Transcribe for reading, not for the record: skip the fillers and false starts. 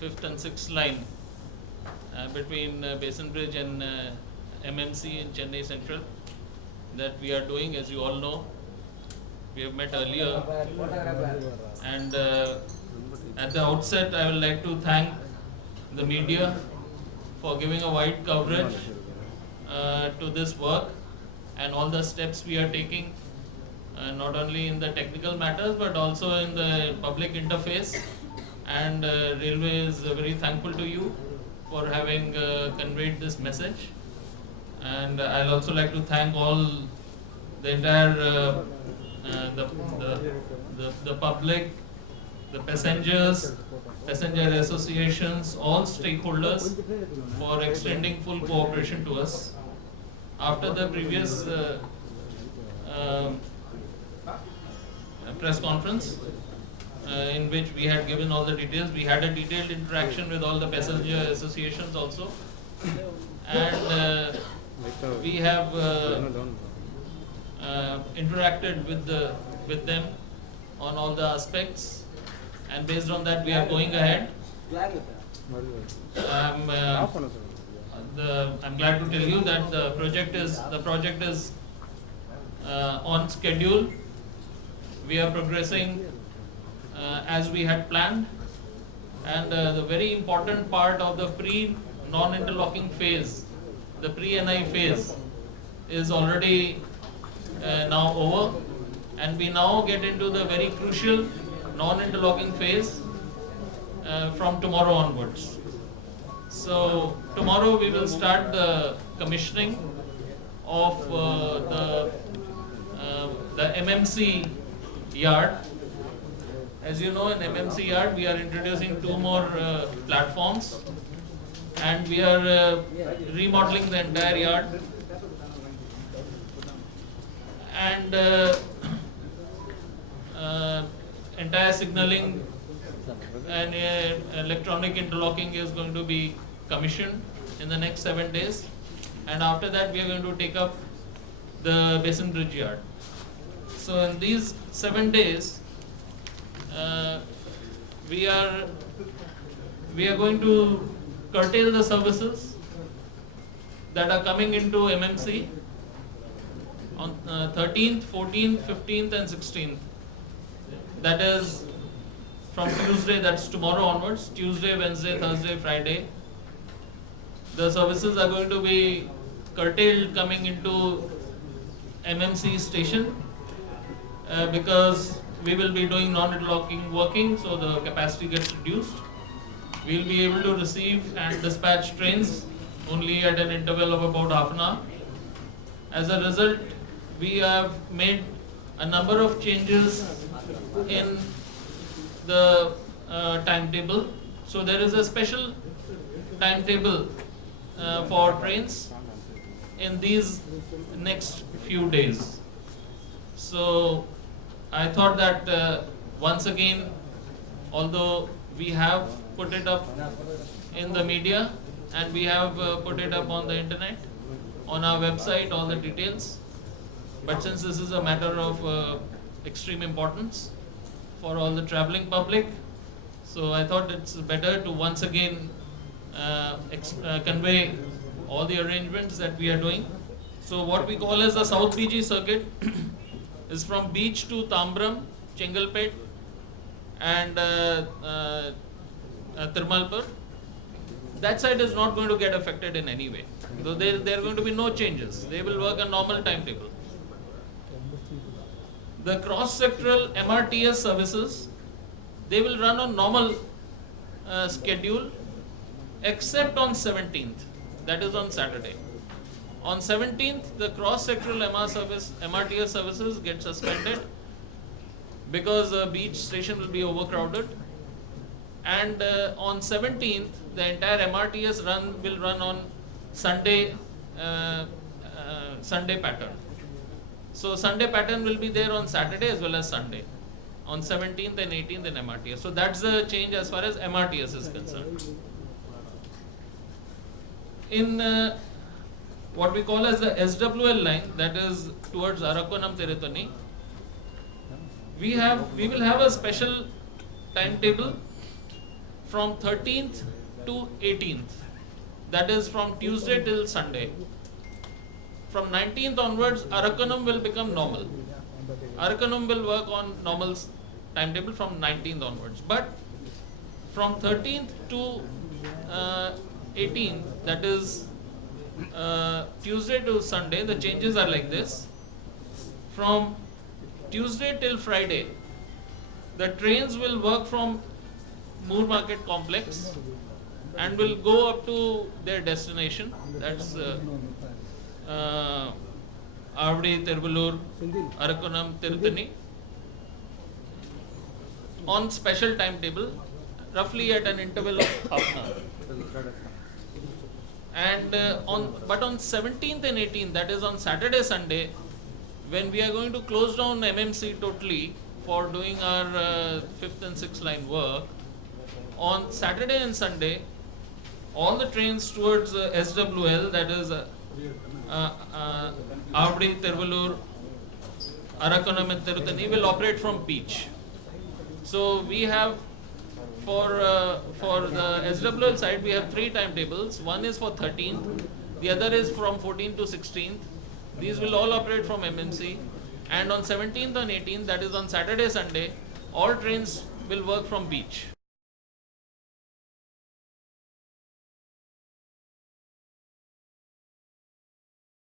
fifth and sixth line between Basin Bridge and MMC in Chennai Central that we are doing, as you all know. We have met earlier, and at the outset I would like to thank the media for giving a wide coverage to this work and all the steps we are taking, not only in the technical matters but also in the public interface. And Railway is very thankful to you for having conveyed this message. And I'll also like to thank all the entire the public, the passengers, passenger associations, all stakeholders for extending full cooperation to us. After the previous press conference in which we had given all the details, we had a detailed interaction with all the passenger associations also, and we have interacted with them on all the aspects, and based on that we are going ahead. I'm glad to tell you that the project is on schedule. We are progressing as we had planned, and the very important part of the pre-non-interlocking phase, the pre-NI phase, is already now over, and we now get into the very crucial non-interlocking phase from tomorrow onwards. So tomorrow we will start the commissioning of the MMC yard. As you know, in MMC yard we are introducing 2 more platforms, and we are remodeling the entire yard, and entire signaling and electronic interlocking is going to be commissioned in the next 7 days, and after that we are going to take up the Basin Bridge yard. So in these 7 days we are going to curtail the services that are coming into MMC on 13th, 14th, 15th and 16th. That is from Tuesday, that's tomorrow onwards, Tuesday, Wednesday, Thursday, Friday. The services are going to be curtailed coming into MMC station because we will be doing non-interlocking working, so the capacity gets reduced. We will be able to receive and dispatch trains only at an interval of about half an hour. As a result, we have made a number of changes in the timetable. So there is a special timetable for trains in these next few days. So I thought that once again, although we have put it up in the media and we have put it up on the internet, on our website, all the details, but since this is a matter of extreme importance for all the traveling public, so I thought it's better to once again convey all the arrangements that we are doing. So what we call as the South BG circuit is from Beach to Tambram, Chengalpet and Tirmalpur. That side is not going to get affected in any way. So there are going to be no changes. They will work a normal timetable. The cross-sectoral MRTS services, they will run on normal schedule except on 17th, that is on Saturday. On 17th, the cross-sectoral MRTS services get suspended because the beach station will be overcrowded. And on 17th, the entire MRTS will run on Sunday pattern. So Sunday pattern will be there on Saturday as well as Sunday, on 17th and 18th in MRTS. So that's the change as far as MRTS is concerned. In what we call as the SWL line, that is towards Arakonam Tirethani, we will have a special timetable from 13th to 18th, that is from Tuesday till Sunday. From 19th onwards, Arakonam will become normal. Arakonam will work on normal timetable from 19th onwards. But from 13th to 18th, that is Tuesday to Sunday, the changes are like this. From Tuesday till Friday, the trains will work from Moor Market Complex and will go up to their destination. That's Avadi, Tiruvallur, Arakonam, Tirutani, on special timetable, roughly at an interval of half an hour. And on 17th and 18th, that is on Saturday, Sunday, when we are going to close down MMC totally for doing our 5th and 6th line work, on Saturday and Sunday, all the trains towards SWL, that is Avadi, Tiruvallur, Arakonam and Tirutani, will operate from Peach. So we have for the SWL side, we have 3 timetables. One is for 13th, the other is from 14th to 16th. These will all operate from MMC. And on 17th and 18th, that is on Saturday, Sunday, all trains will work from Beach.